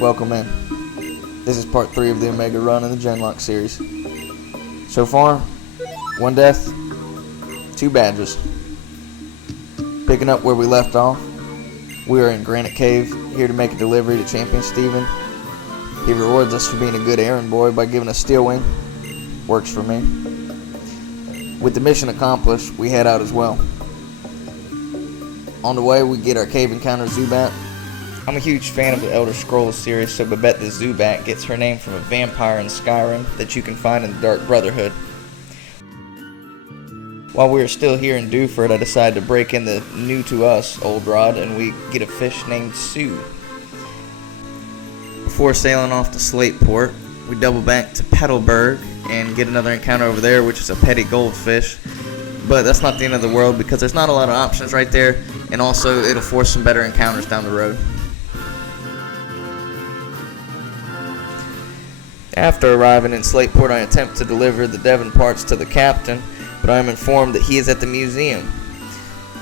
Welcome in. This is part 3 of the Omega run in the Genlock series. So far, 1 death, 2 badges. Picking up where we left off, we are in Granite Cave, here to make a delivery to Champion Steven. He rewards us for being a good errand boy by giving us Steel Wing. Works for me. With the mission accomplished, we head out as well. On the way, we get our cave encounter Zubat. I'm a huge fan of the Elder Scrolls series, so Babette the Zubat gets her name from a vampire in Skyrim that you can find in the Dark Brotherhood. While we are still here in Dewford, I decided to break in the new to us Old Rod, and we get a fish named Sue. Before sailing off to Slateport, we double back to Petalburg and get another encounter over there, which is a petty goldfish. But that's not the end of the world, because there's not a lot of options right there, and also it'll force some better encounters down the road. After arriving in Slateport, I attempt to deliver the Devon parts to the captain, but I am informed that he is at the museum.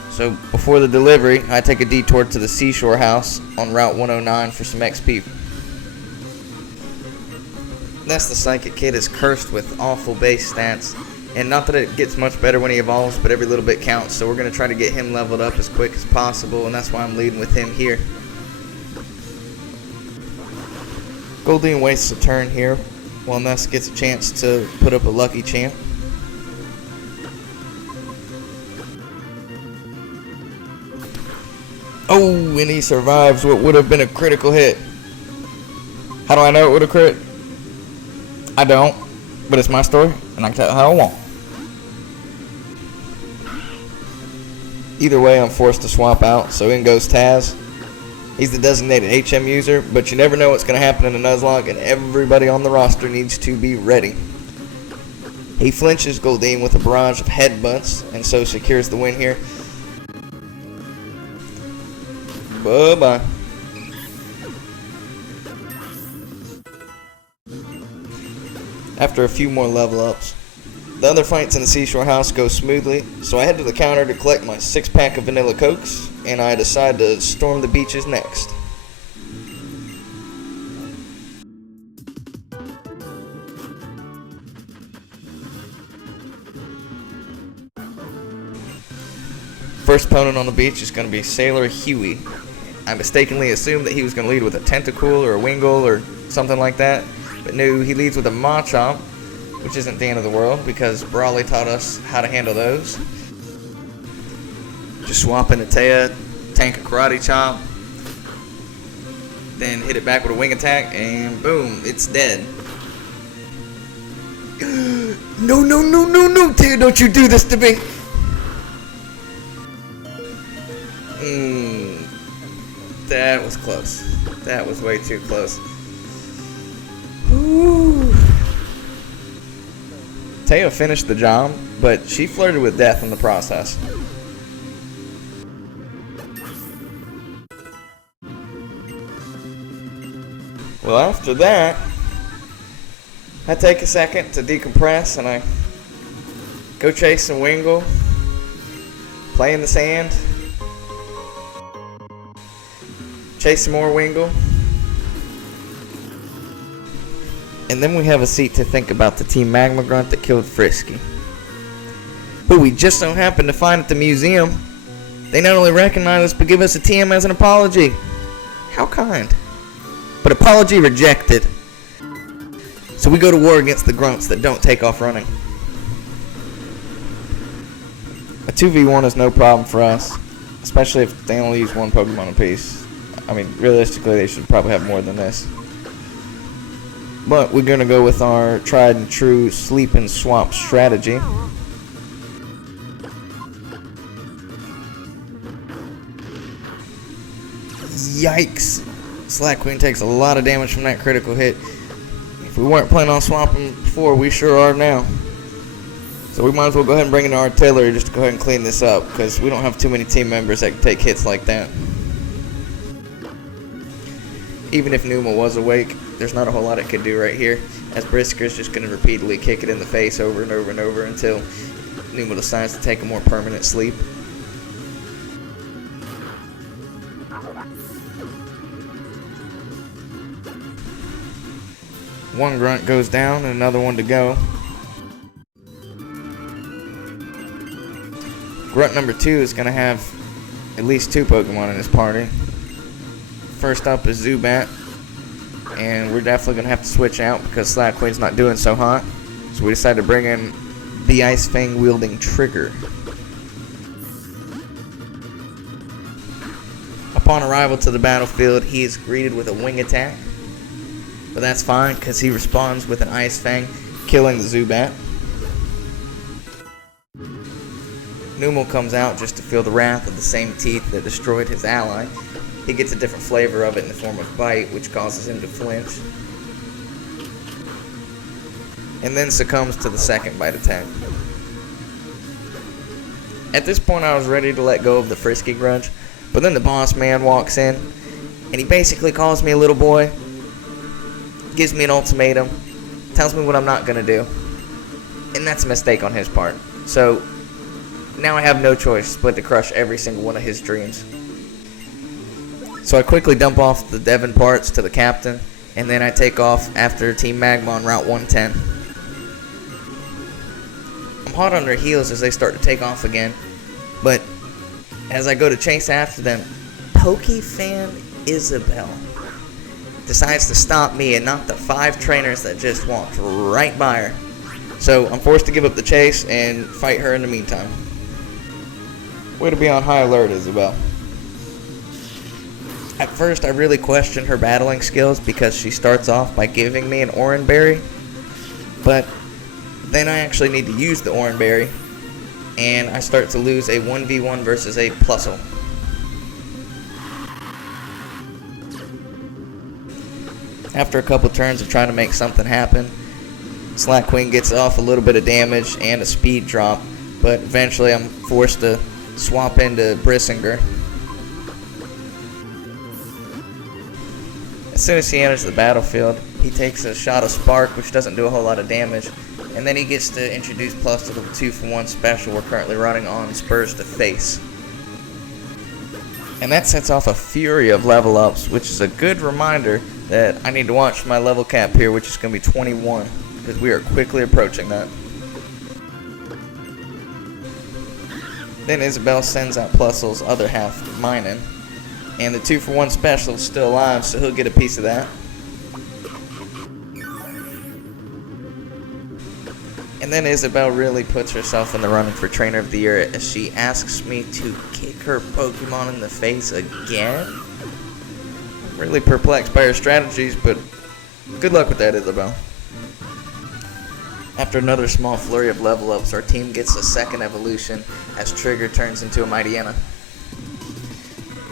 So before the delivery, I take a detour to the Seashore House on Route 109 for some XP. That's the Psychic Kid is cursed with awful base stats, and not that it gets much better when he evolves, but every little bit counts, so we're going to try to get him leveled up as quick as possible, and that's why I'm leading with him here. Goldeen wastes a turn here, while Ness gets a chance to put up a lucky champ. Oh, and he survives what would have been a critical hit. How do I know it would have crit? I don't, but it's my story, and I can tell how I want. Either way, I'm forced to swap out, so in goes Taz. He's the designated HM user, but you never know what's going to happen in a Nuzlocke, and everybody on the roster needs to be ready. He flinches Goldeen with a barrage of headbutts, and so secures the win here. Bye-bye. After a few more level ups, the other fights in the Seashore House go smoothly, so I head to the counter to collect my 6-pack of Vanilla Cokes, and I decide to storm the beaches next. First opponent on the beach is going to be Sailor Huey. I mistakenly assumed that he was going to lead with a Tentacool or a Wingull or something like that, but no, he leads with a Machop, which isn't the end of the world because Brawley taught us how to handle those. Just swap into Taya, tank a Karate Chop, then hit it back with a Wing Attack, and boom, it's dead. No, no, no, no, no, Taya, don't you do this to me! That was close. That was way too close. Ooh. Taya finished the job, but she flirted with death in the process. Well, after that, I take a second to decompress and I go chase some Wingull, play in the sand, chase some more Wingull, and then we have a seat to think about the Team Magma Grunt that killed Frisky, who we just so happened to find at the museum. They not only recognize us, but give us a TM as an apology. How kind. But apology rejected. So we go to war against the grunts that don't take off running. A 2v1 is no problem for us, especially if they only use 1 Pokemon apiece. I mean, realistically, they should probably have more than this. But we're going to go with our tried and true sleep and swap strategy. Yikes! Slack Queen takes a lot of damage from that critical hit. If we weren't planning on swapping before, we sure are now. So we might as well go ahead and bring in our artillery just to go ahead and clean this up, because we don't have too many team members that can take hits like that. Even if Numa was awake, there's not a whole lot it could do right here, as Brisker's just going to repeatedly kick it in the face over and over and over until Numa decides to take a more permanent sleep. One grunt goes down and another one to go. Grunt number 2 is going to have at least 2 Pokemon in his party. First up is Zubat, and we're definitely going to have to switch out because Slackqueen's not doing so hot. So we decided to bring in the Ice Fang wielding Trigger. Upon arrival to the battlefield, he is greeted with a wing attack. But that's fine because he responds with an Ice Fang, killing the Zubat. Numel comes out just to feel the wrath of the same teeth that destroyed his ally. He gets a different flavor of it in the form of bite, which causes him to flinch. And then succumbs to the second bite attack. At this point I was ready to let go of the frisky grudge, but then the boss man walks in, and he basically calls me a little boy, gives me an ultimatum, tells me what I'm not going to do, and that's a mistake on his part. So now I have no choice but to crush every single one of his dreams. So I quickly dump off the Devon parts to the captain, and then I take off after Team Magma on Route 110. I'm hot on their heels as they start to take off again, but as I go to chase after them, Pokefan Isabelle decides to stop me and not the 5 trainers that just walked right by her. So I'm forced to give up the chase and fight her in the meantime. Way to be on high alert, Isabelle. At first, I really questioned her battling skills because she starts off by giving me an Oran Berry, but then I actually need to use the Oran Berry, and I start to lose a 1v1 versus a Plusle. After a couple turns of trying to make something happen, Slackqueen gets off a little bit of damage and a speed drop, but eventually I'm forced to swap into Brissinger. As soon as he enters the battlefield, he takes a shot of Spark, which doesn't do a whole lot of damage, and then he gets to introduce Plus to the 2-for-1 special we're currently running on Spurs to Face. And that sets off a fury of level ups, which is a good reminder that I need to watch my level cap here, which is going to be 21, because we are quickly approaching that. Then Isabelle sends out Plusle's other half, Minun, and the 2-for-1 special is still alive, so he'll get a piece of that. And then Isabelle really puts herself in the running for Trainer of the Year as she asks me to kick her Pokemon in the face again. I'm really perplexed by her strategies, but good luck with that, Isabelle. After another small flurry of level ups, our team gets a second evolution as Trigger turns into a Mightyena.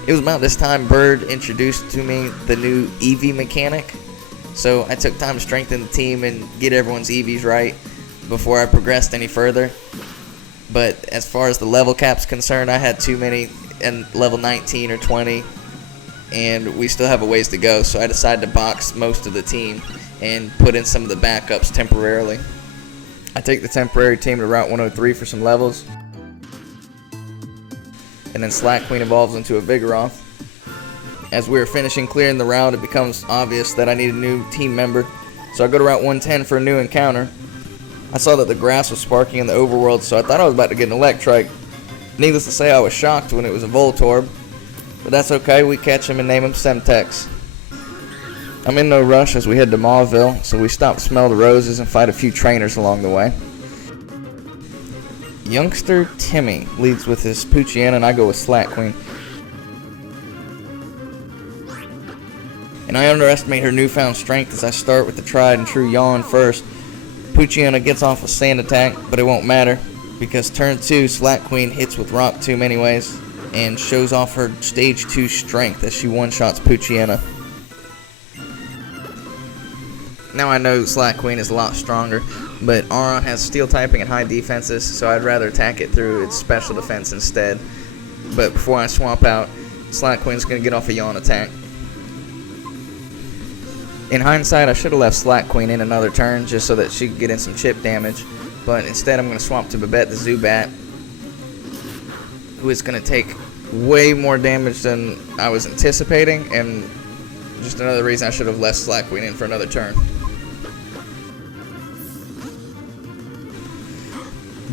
It was about this time Bird introduced to me the new EV mechanic, so I took time to strengthen the team and get everyone's EVs right before I progressed any further. But as far as the level cap's concerned, I had too many in level 19 or 20, and we still have a ways to go, so I decided to box most of the team and put in some of the backups temporarily. I take the temporary team to Route 103 for some levels, and then Slackqueen evolves into a Vigoroth. As we are finishing clearing the route, it becomes obvious that I need a new team member, so I go to Route 110 for a new encounter. I saw that the grass was sparking in the overworld, so I thought I was about to get an Electrike. Needless to say, I was shocked when it was a Voltorb, but that's okay, we catch him and name him Semtex. I'm in no rush as we head to Mauville, so we stop to smell the roses and fight a few trainers along the way. Youngster Timmy leads with his Poochyena, and I go with Slackqueen. And I underestimate her newfound strength as I start with the tried and true Yawn first. Poochyena gets off a Sand Attack, but it won't matter, because turn 2, Slackqueen hits with Rock Tomb anyways, and shows off her Stage 2 strength as she one-shots Poochyena. Now I know Slackqueen is a lot stronger, but Aron has Steel typing and high defenses, so I'd rather attack it through its special defense instead. But before I swap out, Slackqueen's going to get off a Yawn attack. In hindsight, I should have left Slackqueen in another turn just so that she could get in some chip damage, but instead I'm going to swap to Babette the Zubat, who is going to take way more damage than I was anticipating, and just another reason I should have left Slackqueen in for another turn.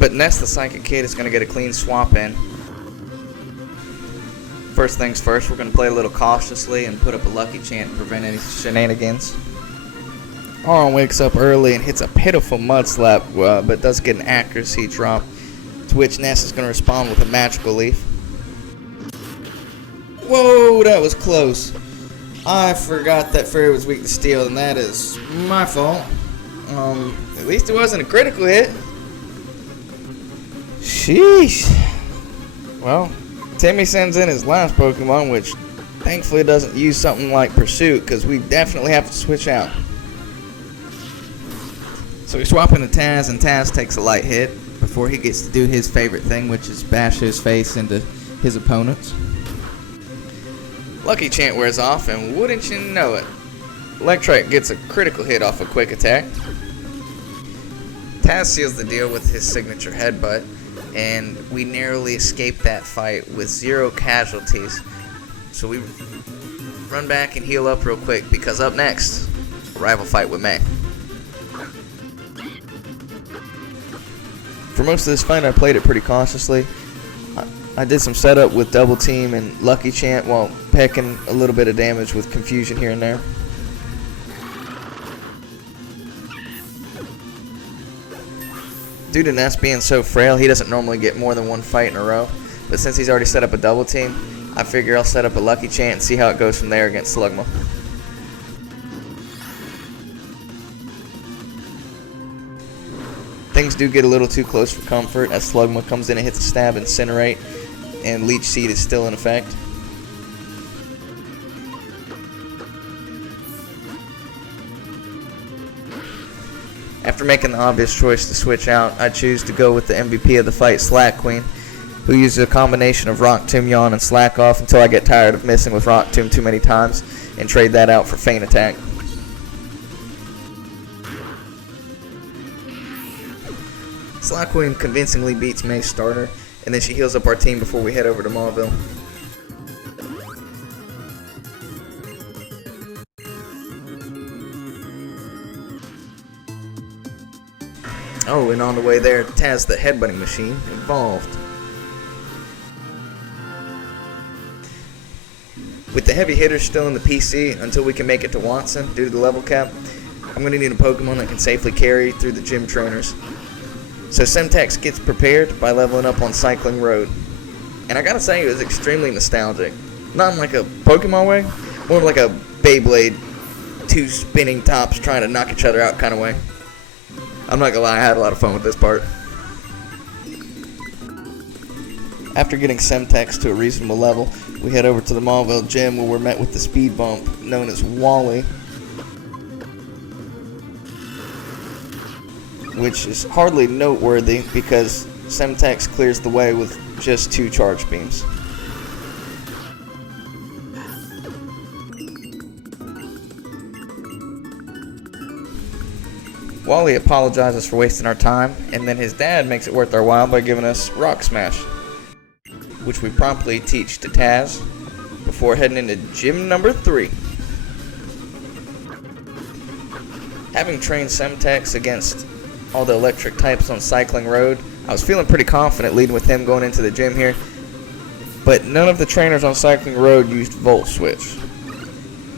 But Ness the Psychic Kid is going to get a clean swap in. First things first, we're going to play a little cautiously and put up a lucky chant to prevent any shenanigans. Aron wakes up early and hits a pitiful mud slap, but does get an accuracy drop, to which Ness is going to respond with a magical leaf. Whoa, that was close. I forgot that fairy was weak to steel, and that is my fault. At least it wasn't a critical hit. Sheesh. Well, Timmy sends in his last Pokemon, which thankfully doesn't use something like Pursuit, because we definitely have to switch out. So we swap into Taz, and Taz takes a light hit before he gets to do his favorite thing, which is bash his face into his opponents. Lucky Chant wears off, and wouldn't you know it, Electrike gets a critical hit off a quick attack. Taz seals the deal with his signature headbutt, and we narrowly escape that fight with 0 casualties. So we run back and heal up real quick, because up next, a rival fight with May. For most of this fight, I played it pretty cautiously. I did some setup with Double Team and Lucky Chant while pecking a little bit of damage with Confusion here and there. Due to Ness being so frail, he doesn't normally get more than one fight in a row. But since he's already set up a Double Team, I figure I'll set up a Lucky Chant and see how it goes from there against Slugma. Things do get a little too close for comfort as Slugma comes in and hits a stab Incinerate, and Leech Seed is still in effect. After making the obvious choice to switch out, I choose to go with the MVP of the fight, Slack Queen, who uses a combination of Rock Tomb, Yawn, and Slack Off until I get tired of missing with Rock Tomb too many times and trade that out for Feint Attack. Slack Queen convincingly beats May's starter, and then she heals up our team before we head over to Mauville. Oh, and on the way there, Taz the Headbutting Machine evolved. With the heavy hitters still in the PC until we can make it to Wattson due to the level cap, I'm going to need a Pokemon that can safely carry through the gym trainers. So Semtex gets prepared by leveling up on Cycling Road. And I gotta say, it was extremely nostalgic. Not in like a Pokemon way, more like a Beyblade, 2 spinning tops trying to knock each other out kind of way. I'm not gonna lie, I had a lot of fun with this part. After getting Semtex to a reasonable level, we head over to the Mauville gym where we're met with the speed bump known as Wally, which is hardly noteworthy because Semtex clears the way with just 2 charge beams. Wally apologizes for wasting our time, and then his dad makes it worth our while by giving us Rock Smash, which we promptly teach to Taz before heading into gym number 3. Having trained Semtex against all the electric types on Cycling Road, I was feeling pretty confident leading with him going into the gym here, but none of the trainers on Cycling Road used Volt Switch,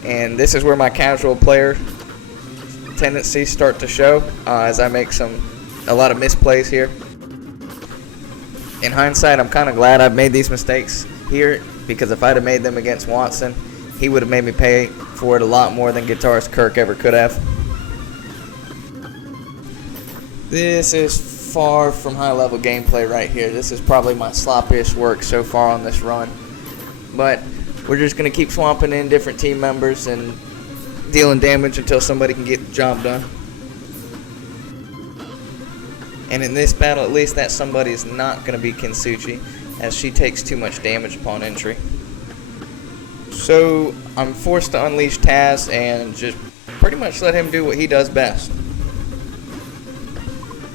and this is where my casual player tendencies start to show as I make a lot of misplays here. In hindsight, I'm kind of glad I've made these mistakes here, because if I'd have made them against Wattson, he would have made me pay for it a lot more than Guitarist Kirk ever could have. This is far from high-level gameplay right here. This is probably my sloppiest work so far on this run. But we're just going to keep swapping in different team members and dealing damage until somebody can get the job done. And in this battle, at least, that somebody is not going to be Kinsuchi, as she takes too much damage upon entry. So I'm forced to unleash Taz and just pretty much let him do what he does best.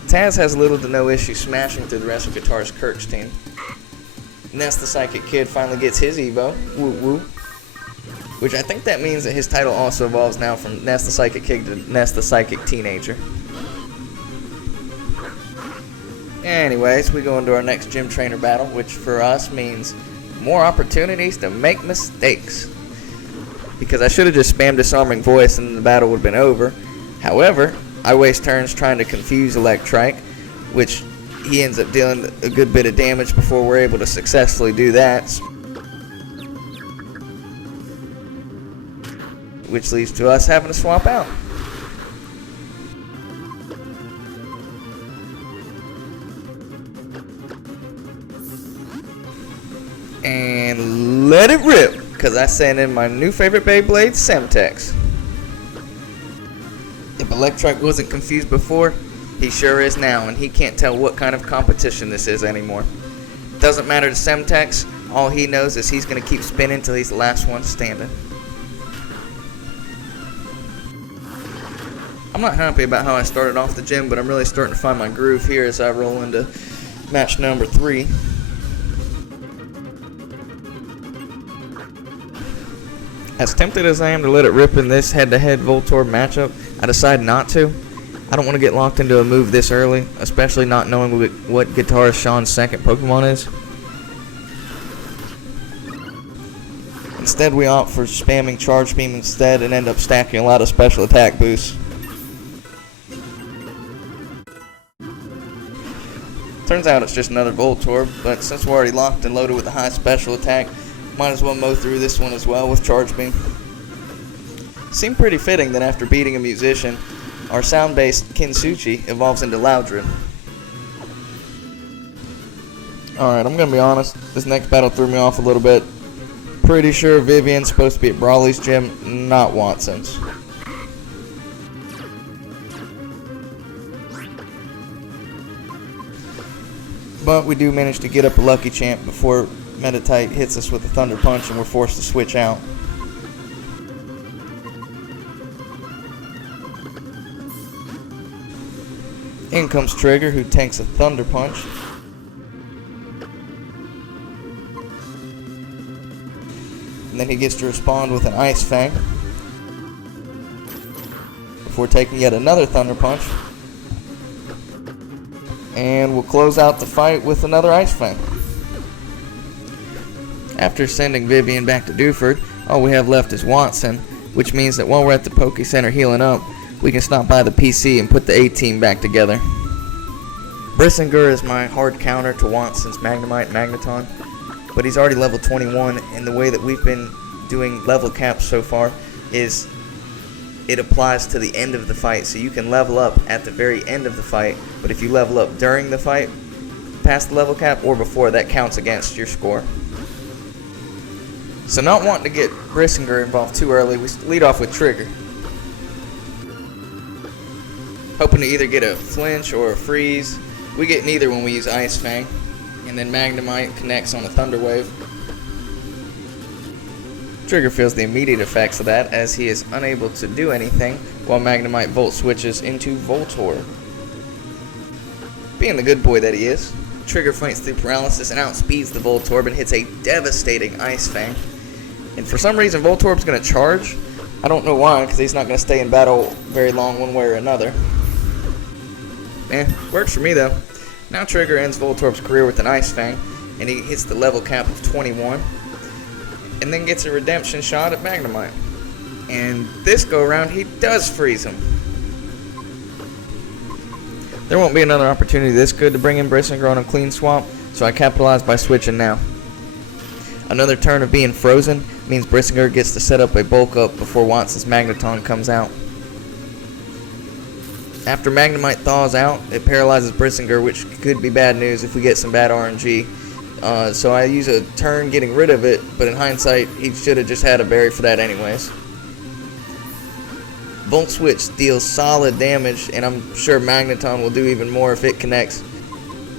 Taz has little to no issue smashing through the rest of Guitarist Kirk's team. Ness the Psychic Kid finally gets his Evo, woo woo, which I think that means that his title also evolves now from Ness the Psychic Kid to Ness the Psychic Teenager. Anyways, we go into our next gym trainer battle, which for us means more opportunities to make mistakes. Because I should have just spammed Disarming Voice and the battle would have been over. However, I waste turns trying to confuse Electrike, which he ends up dealing a good bit of damage before we're able to successfully do that. Which leads to us having to swap out. And let it rip, because I sent in my new favorite Beyblade, Semtex. If Electrike wasn't confused before, he sure is now, and he can't tell what kind of competition this is anymore. Doesn't matter to Semtex, all he knows is he's going to keep spinning until he's the last one standing. I'm not happy about how I started off the gym, but I'm really starting to find my groove here as I roll into match number 3. As tempted as I am to let it rip in this head-to-head Voltorb matchup, I decide not to. I don't want to get locked into a move this early, especially not knowing what Guitarist Sean's second Pokemon is. Instead, we opt for spamming Charge Beam instead and end up stacking a lot of special attack boosts. Turns out it's just another Voltorb, but since we're already locked and loaded with a high special attack, might as well mow through this one as well with Charge Beam. Seemed pretty fitting that after beating a musician, our sound-based Kinsuchi evolves into Loudred. Alright, I'm gonna be honest, this next battle threw me off a little bit. Pretty sure Vivian's supposed to be at Brawley's gym, not Wattson's. But we do manage to get up a Lucky Champ before Meditite hits us with a Thunder Punch and we're forced to switch out. In comes Trigger, who tanks a Thunder Punch. And then he gets to respond with an Ice Fang before taking yet another Thunder Punch. And we'll close out the fight with another Ice Fang. After sending Vivian back to Dewford, all we have left is Wattson, which means that while we're at the Poke Center healing up, we can stop by the PC and put the A-Team back together. Brissinger is my hard counter to Wattson's Magnemite and Magneton, but he's already level 21, and the way that we've been doing level caps so far is it applies to the end of the fight, so you can level up at the very end of the fight, but if you level up during the fight, past the level cap, or before, that counts against your score. So not wanting to get Brissinger involved too early, we lead off with Trigger. Hoping to either get a flinch or a freeze. We get neither when we use Ice Fang. And then Magnemite connects on a Thunder Wave. Trigger feels the immediate effects of that as he is unable to do anything while Magnemite Volt switches into Voltorb. Being the good boy that he is, Trigger fights through paralysis and outspeeds the Voltorb and hits a devastating Ice Fang. And for some reason Voltorb's going to charge. I don't know why, because he's not going to stay in battle very long one way or another. Works for me though. Now Trigger ends Voltorb's career with an Ice Fang, and he hits the level cap of 21. And then gets a redemption shot at Magnemite. And this go around he does freeze him. There won't be another opportunity this good to bring in Brissinger on a clean swap, so I capitalize by switching now. Another turn of being frozen means Brissinger gets to set up a bulk up before Wattson's Magneton comes out. After Magnemite thaws out, it paralyzes Brissinger, which could be bad news if we get some bad RNG. So I use a turn getting rid of it, but in hindsight, he should have just had a berry for that anyways. Volt Switch deals solid damage, and I'm sure Magneton will do even more if it connects.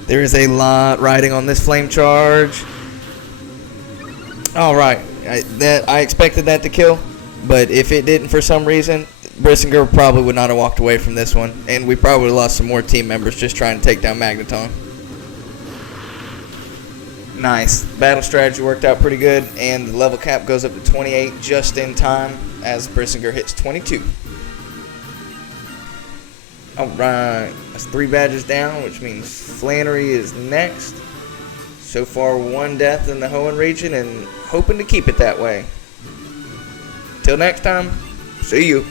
There is a lot riding on this Flame Charge. Alright, I expected that to kill, but if it didn't for some reason, Brissinger probably would not have walked away from this one, and we probably lost some more team members just trying to take down Magneton. Nice. Battle strategy worked out pretty good, and the level cap goes up to 28 just in time as Brissinger hits 22. Alright, that's 3 badges down, which means Flannery is next. So far, 1 death in the Hoenn region and hoping to keep it that way. Till next time, see you.